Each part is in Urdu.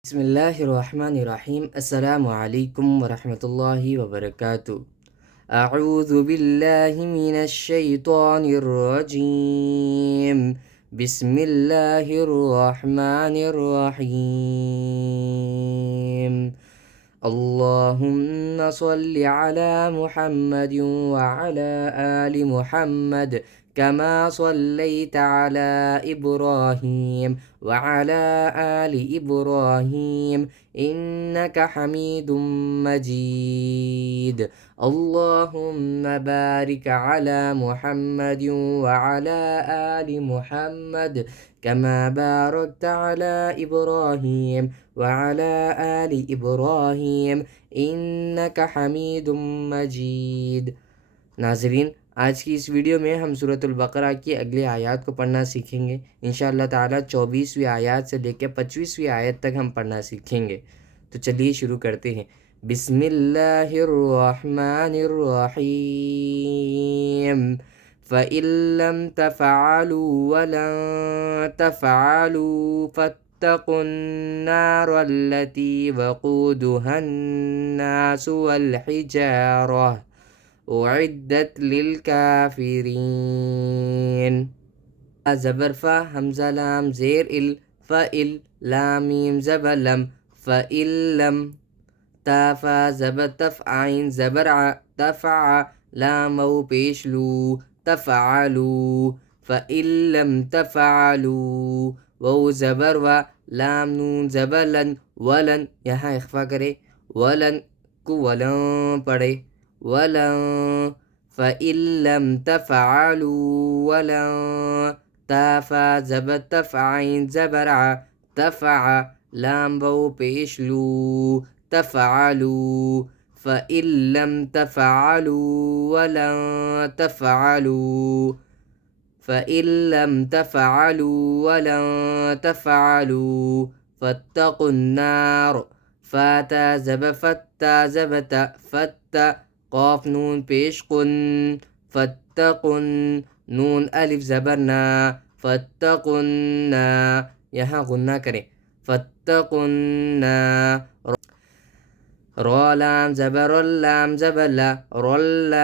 بسم الله الرحمن الرحيم. السلام عليكم ورحمة الله وبركاته. أعوذ بالله من الشيطان الرجيم. بسم الله الرحمن الرحيم. اللهم صل على محمد وعلى آل محمد كما صليت على إبراهيم وعلى آل إبراهيم إنك حميد مجيد. اللهم بارك على محمد وعلى آل محمد كما باركت على إبراهيم وعلى آل إبراهيم إنك حميد مجيد. ناظرین، آج کی اس ویڈیو میں ہم سورۃ البقرہ کی اگلی آیات کو پڑھنا سیکھیں گے. انشاءاللہ تعالیٰ 24ویں آیات سے لے کے 25ویں آیت تک ہم پڑھنا سیکھیں گے. تو چلیے شروع کرتے ہیں. بسم اللہ الرحمن الرحیم. فَإِن لَّمْ تَفْعَلُوا وَلَن تَفْعَلُوا فَاتَّقُوا النَّارَ الَّتِي وَقُودُهَا النَّاسُ وَالْحِجَارَةُ أعدت للكافرين. زبر فا حمزہ لام زیر ال فإل لام میم زبر لم فإلم تا فا زبر تف عین زبر ع تفع لام او پیش لو تفعلو فإلم تفعلوا وو زبر و لام نون زبر لن ولن یہاں اخفا کرے ولن کو ولن پڑھے ولن فإن لم تفعلوا ولن تافا زبر تفعین زبر ع تفع لام بو پیش لو تفعلوا فإن لم تفعلوا ولن تفعلوا فإن لم تفعلوا ولن تفعلوا فاتقوا النار فاتا زبر فتا زبتا فتا قاف نون پیش قن فاتقن نون الف زبرنا فاتقنا یہاں غنہ کریں فاتقنا را لام زبر لام زبر لا رل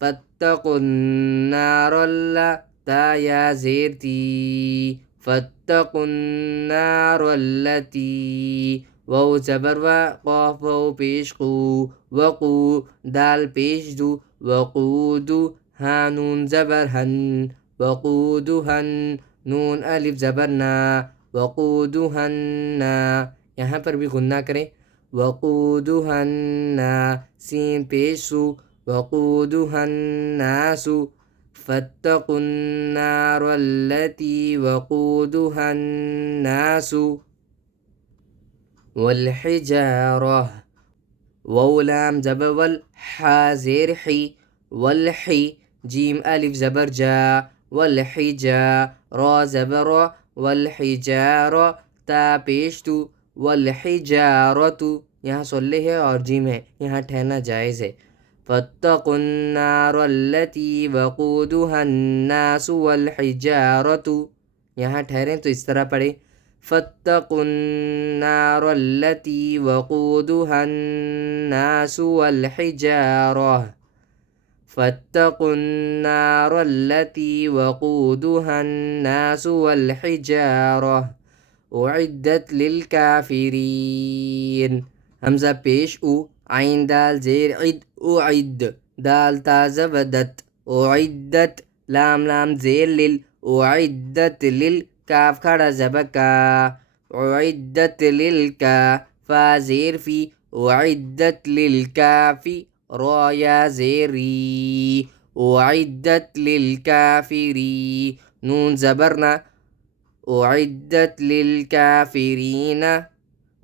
فاتقوا النار لا تا یا زیر تی فاتقوا النار التي وو زبر و قاف وو پیش قو وقو دال پیش دو وقودو ہا نون زبر ہن وقودہن نون الف زبرنا وقودہن یہاں پر بھی غنہ کریں وقودہن سین پیش سو وقودہن ناسو فاتقوا النار التي وقودها الناس والحجارة وو لام زبر والحا زیر حی والحی جیم الف زبر جا والحجا را زبر والحجارة تا پیش تو والحجارة یہاں صلح ہے اور جیم ہے، یہاں ٹھہرنا جائز ہے. فاتقوا النار التي وقودها الناس والحجارة یہاں ٹھہریں تو اس طرح پڑھیں فاتقوا النار التي وقودها الناس والحجارة فاتقوا النار التي وقودها الناس والحجارة أعدت للكافرين. حمزہ پیش او عین دال زیر عد اعد دال تا زبدت اعدت لام لام زیر لل اعدت لل کاف کھڑا زبکا اعدت للکا فا زیر فی اعدت للکافی را یا زیری اعدت للکافری نون زبرنا اعدت للکافرین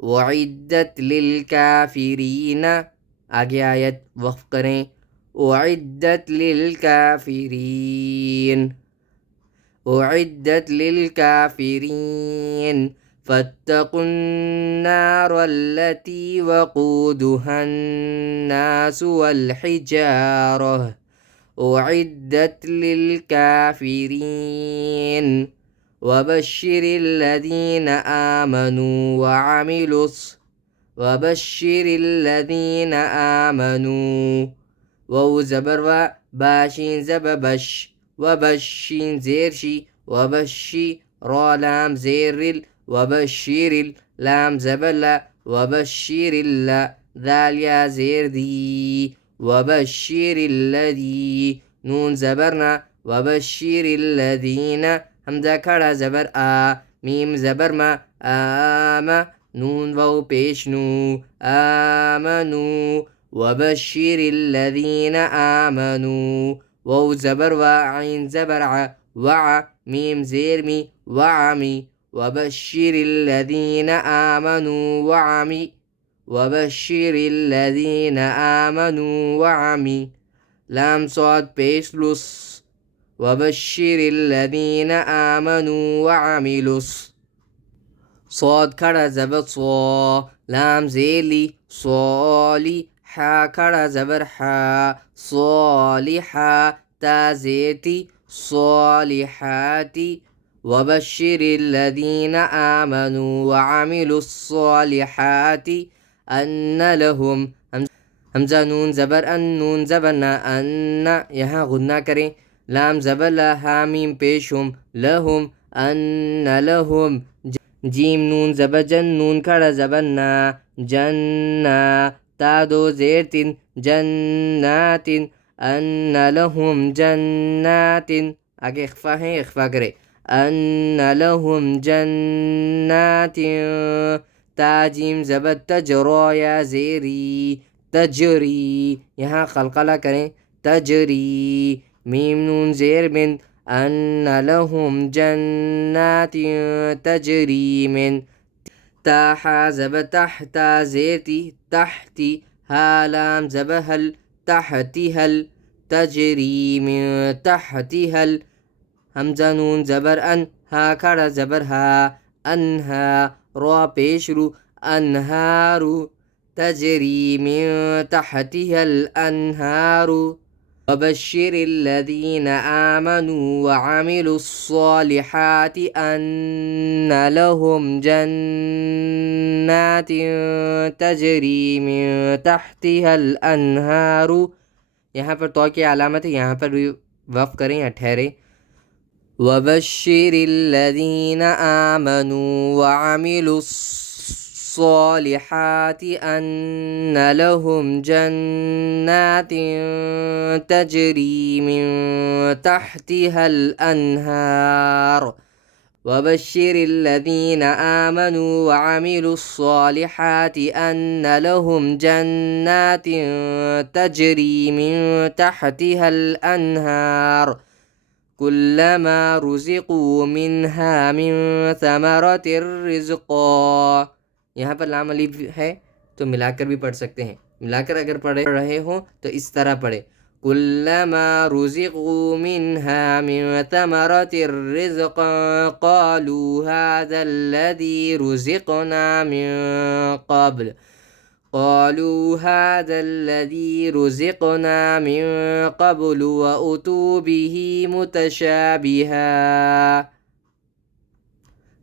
اعدت للکافرین. آگے آیت وقف کریں اعدت للکافرین اعدت للکافرین فاتقوا النار التي وقودها الناس والحجارة أعدت للكافرين وبشر الذين آمنوا وبشر الذين آمنوا واو زبر و باشين زبر بش وبشين زير شي وبشي را لام زير وبشر لام زبر لا وبشر الله ذال يا زير دي وبشر الذي نون زبرنا وبشر الذين حمزہ کھڑا زبر میم زبر ما نون واو پیش نو آمنو وبشر الذين آمنوا واو زبر عين زبر وع ميم زير مي وعمي وبشر الذين آمنوا وبشر الذين آمنوا وعمي لام صاد پیش لس وبشر الذين آمنوا وعملوا صاد کھڑا زبر صا لام زیلی صالی حا کھڑا زبر حا صالحا تا زیتی صالحاتی وبشر الذين آمنوا وعملوا الصالحات أن لهم حمزہ نون زبر ان نون زبر نا ان یہاں غنہ کریں لام زبر لا حامیم پیشم لهم ان لهم جیم نون زبر جن نون کھڑا زبر نا جنہ تا دو زیر تین جنات ان لهم جنات آگے اخفا ہے اخفا کرے ان لهم جنات تا جیم زبر تجرا یا زیری تجری یہاں قلقلہ کریں تجری میم نون زیر من ان لهم جنات تجری من تا حا زبر تحت زیرتی تحتی ها لام زبر هل تحتی هل تجری من تحتی هل حمزہ نون زبر ان ہا کھڑا زبر ہا انہا را پیش رو انہارو تجری من تحتها الأنهار وبشر الذين آمنوا وعملوا الصالحات أن لهم جنات تجری من تحتها الأنهار یہاں پر تو کی علامت ہے یہاں پر بھی وقف کریں یا ٹھہرے وبشر الذين آمنوا وعملوا الصالحات أن لهم جنات تجري من تحتها الأنهار وبشر الذين آمنوا وعملوا الصالحات أن لهم جنات تجري من تحتها الأنهار كلما رزقوا منها من ثمرة رزقا یہاں پر لام الف ہے تو ملا کر بھی پڑھ سکتے ہیں ملا کر اگر پڑھ رہے ہوں تو اس طرح پڑھے كلما رزقوا منها من ثمرة رزقا قالوا هذا الذي رزقنا من قبل وأتوا به متشابها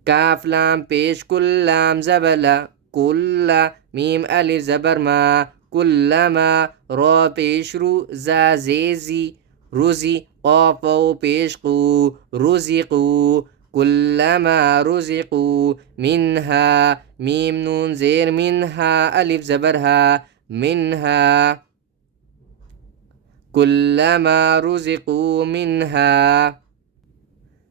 کاف لام پیش کل لام زبلا کل میم الف زبر ما کلما را پیش رو زا زیزی روزی قاف و پیش قو رزقو كلما رزقوا منها ميم نون زير منها ألف زبرها منها كلما رزقوا منها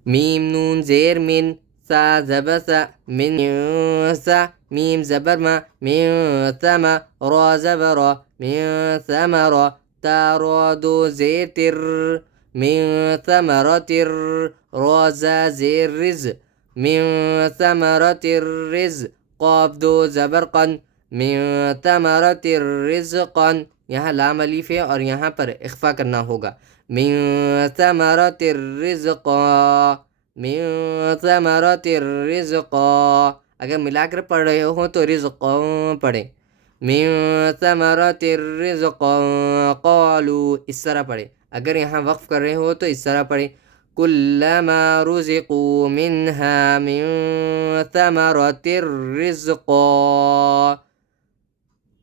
ميم نون زير من ثا زبث من ثا ميم زبر ما من ثم را زبر من ثمر تا را دو زير تر من ثمرة رازا زير رز من ثمرة الرزق قاف دو زبرقن من ثمرة الرزقن یہاں لام الف ہے اور یہاں پر اخفا کرنا ہوگا من ثمرة الرزق من ثمرة الرزق اگر ملا کر پڑھ رہے ہو تو رزق پڑھیں من ثمرة الرزق قالوا اس طرح پڑھیں اگر یہاں وقف کر رہے ہو تو اس طرح پڑھیں كلما رزقوا منها من ثمرة رزقا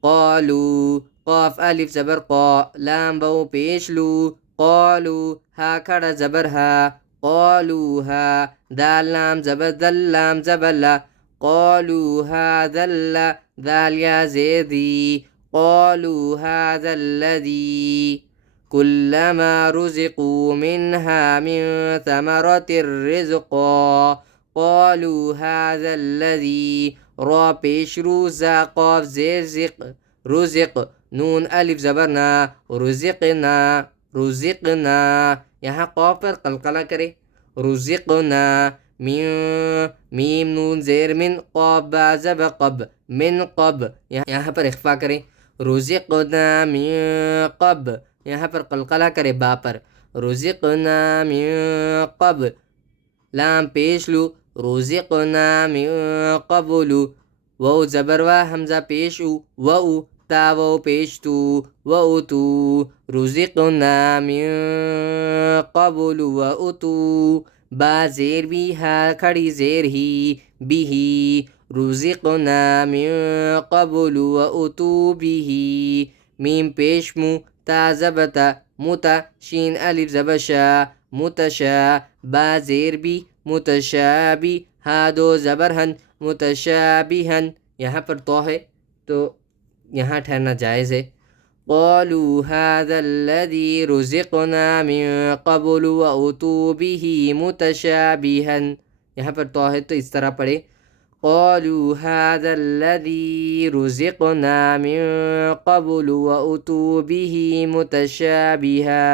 قالوا قاف الف زبر قا لام بو پیشلو قالوا ها کھڑا زبر ها قالوا ها دال لام زبر دل لام زبر لا قالوا هذا ذال يا زيدي قالوا هذا الذي كلما رزقوا منها من ثمرة رزقا قالوا هذا الذي را پیش روزا قاف زیر زق رزق نون الف زبرنا رزقنا رزقنا یہاں قاف پر قلقلہ کرے رزقنا میم نون زیر من قاف با زب قب من قب یہاں پر اخفا کریں رزقنا من قب یہاں پر قلقلہ کرے با پر رزقنا من قبل لام پیش لو رزقنا من قبل وو زبر وا حمزہ پیش او تا وو پیش تو تو رزقنا من قبل تو با زیر بھی ہا کھڑی زیر ہی بھی رزقنا من قبل تو بھی میم پیش مو تا زبتا متا شین الف زبشا متشا با زیر بھی متشابی ہا دو زبرہن متشابہن یہاں پر تو ہے تو یہاں ٹھہرنا جائز ہے قالوا هذا الذي رزقنا من قبل وأتوا به متشابها یہاں پر تو ہے تو اس طرح پڑھے قالوا هذا الذي رزقنا من قبل وأتوا به متشابها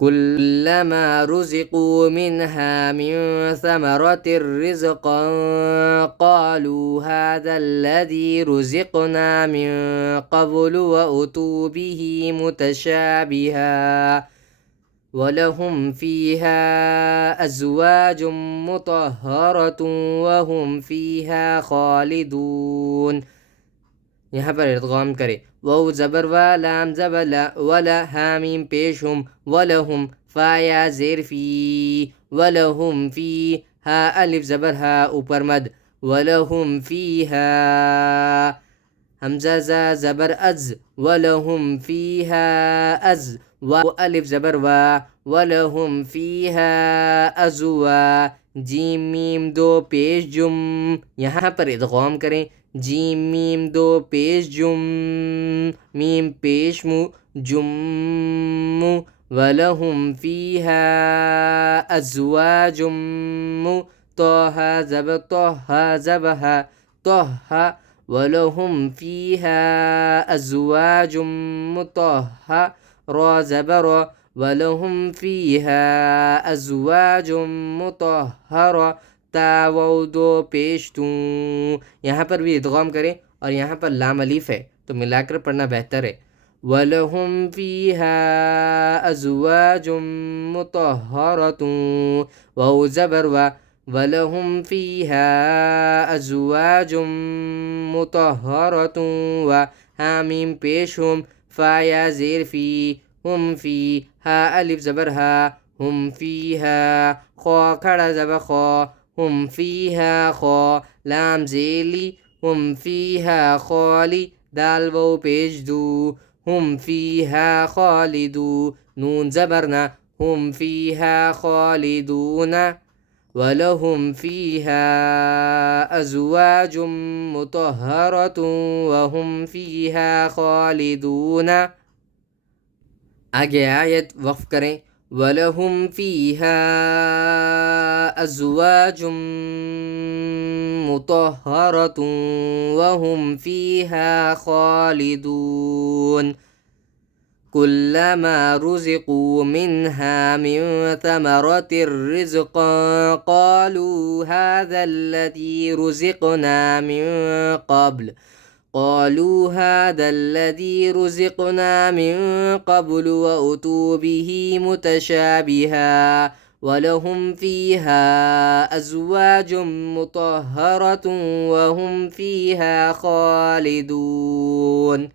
كلما رزقوا منها من ثمرة رزقا قالوا هذا الذي رزقنا من قبل وأتوا به متشابها ولهم فيها أزواج مطهرة وهم فيها خالدون یہاں پر ادغام کرے وو زبر و لام زبر لا ولا حامیم پیشم ولہم فا یا زیر فی ولہم فی ہا الف زبر ہا اوپر مد ولہم فیہا حمزہ زا زبر از ولہم فیہا از و الف زبر و ولہم فیہا ازوا جیم میم دو پیش جم یہاں پر ادغام کریں جیم میم دو پیش جم میم پیش مو جم ولہم فیہا ازواج توہا زب توہا زبہا توہا ولہم فیہا ازواج مطہرہ را زبر ولہم فیہا ازواج مطہرہ تا وو دو پیش توں یہاں پر بھی ادغام کریں اور یہاں پر لام الف ہے تو ملا کر پڑھنا بہتر ہے وَلَهُمْ فِيهَا أَزْوَاجٌ مُطَهَّرَةٌ وَهُ زبر وَلَهُمْ فِيهَا أَزْوَاجٌ مُطَهَّرَةٌ وَحَامِم پیشهم فَيَا زیر فی ہم فی ہا الف زبر ہا ہم فیہا خوا کھڑا زبر خوا ہم فیہا خوا لام زیلی ہم فیہا خالی دال وو پیش دو ہم فیہا خالدو نون زبرنا ہم فیہا خالدون وَلَهُمْ فِيهَا أَزْوَاجٌ مُطَهَّرَةٌ وَهُمْ فِيهَا خَالِدُونَ آگے آیت وقف کریں وَلَهُمْ فِيهَا أَزْوَاجٌ مُطَهَّرَةٌ وَهُمْ فِيهَا خَالِدُونَ كلما رزقوا منها من ثمرة رزقا قالوا هذا الذي رزقنا من قبل وأتوا به متشابها ولهم فيها أزواج مطهرة وهم فيها خالدون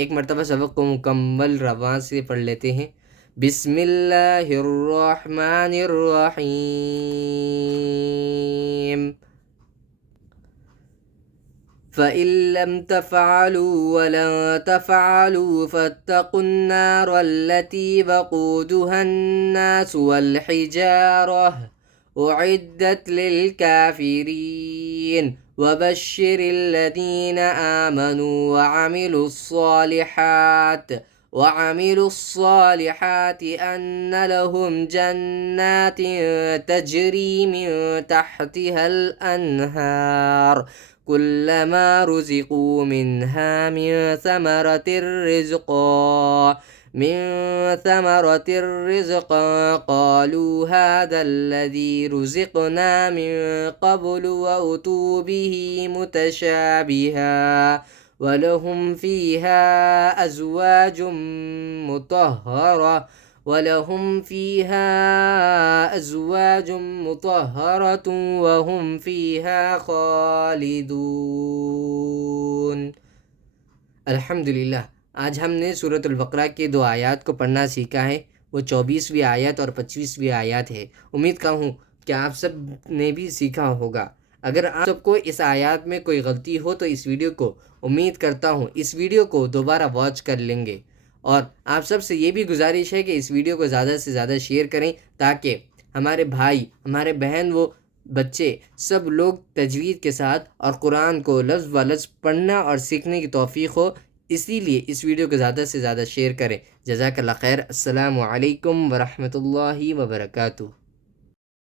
ایک مرتبہ سبق کو مکمل رواں سے پڑھ لیتے ہیں بسم اللہ الرحمن الرحیم فَإِن لَّمْ تَفْعَلُوا وَلَن تَفْعَلُوا فَاتَّقُوا النَّارَ الَّتِي وَقُودُهَا النَّاسُ وَالْحِجَارَةُ أُعِدَّتْ لِلْكَافِرِينَ وَبَشِّرِ الَّذِينَ آمَنُوا وعملوا الصالحات أن لهم جنات تجري من تحتها الأنهار كلما رزقوا منها من ثمرة الرزق قالوا هذا الذي رزقنا من قبل وأتوا به متشابها ولهم فيها أزواج مطهرة وهم فيها خالدون۔ الحمدللہ، آج ہم نے سورۃ البقرہ کے 2 آیات کو پڑھنا سیکھا ہے۔ وہ 24ویں آیت اور 25ویں آیت ہے۔ امید کا ہوں کہ آپ سب نے بھی سیکھا ہوگا۔ اگر آپ سب کو اس آیات میں کوئی غلطی ہو تو اس ویڈیو کو، امید کرتا ہوں اس ویڈیو کو دوبارہ واچ کر لیں گے، اور آپ سب سے یہ بھی گزارش ہے کہ اس ویڈیو کو زیادہ سے زیادہ شیئر کریں تاکہ ہمارے بھائی، ہمارے بہن، وہ بچے سب لوگ تجوید کے ساتھ اور قرآن کو لفظ و لفظ پڑھنا اور سیکھنے کی توفیق ہو۔ اسی لیے اس ویڈیو کو زیادہ سے زیادہ شیئر کریں۔ جزاک اللہ خیر۔ السلام علیکم ورحمۃ اللہ وبرکاتہ۔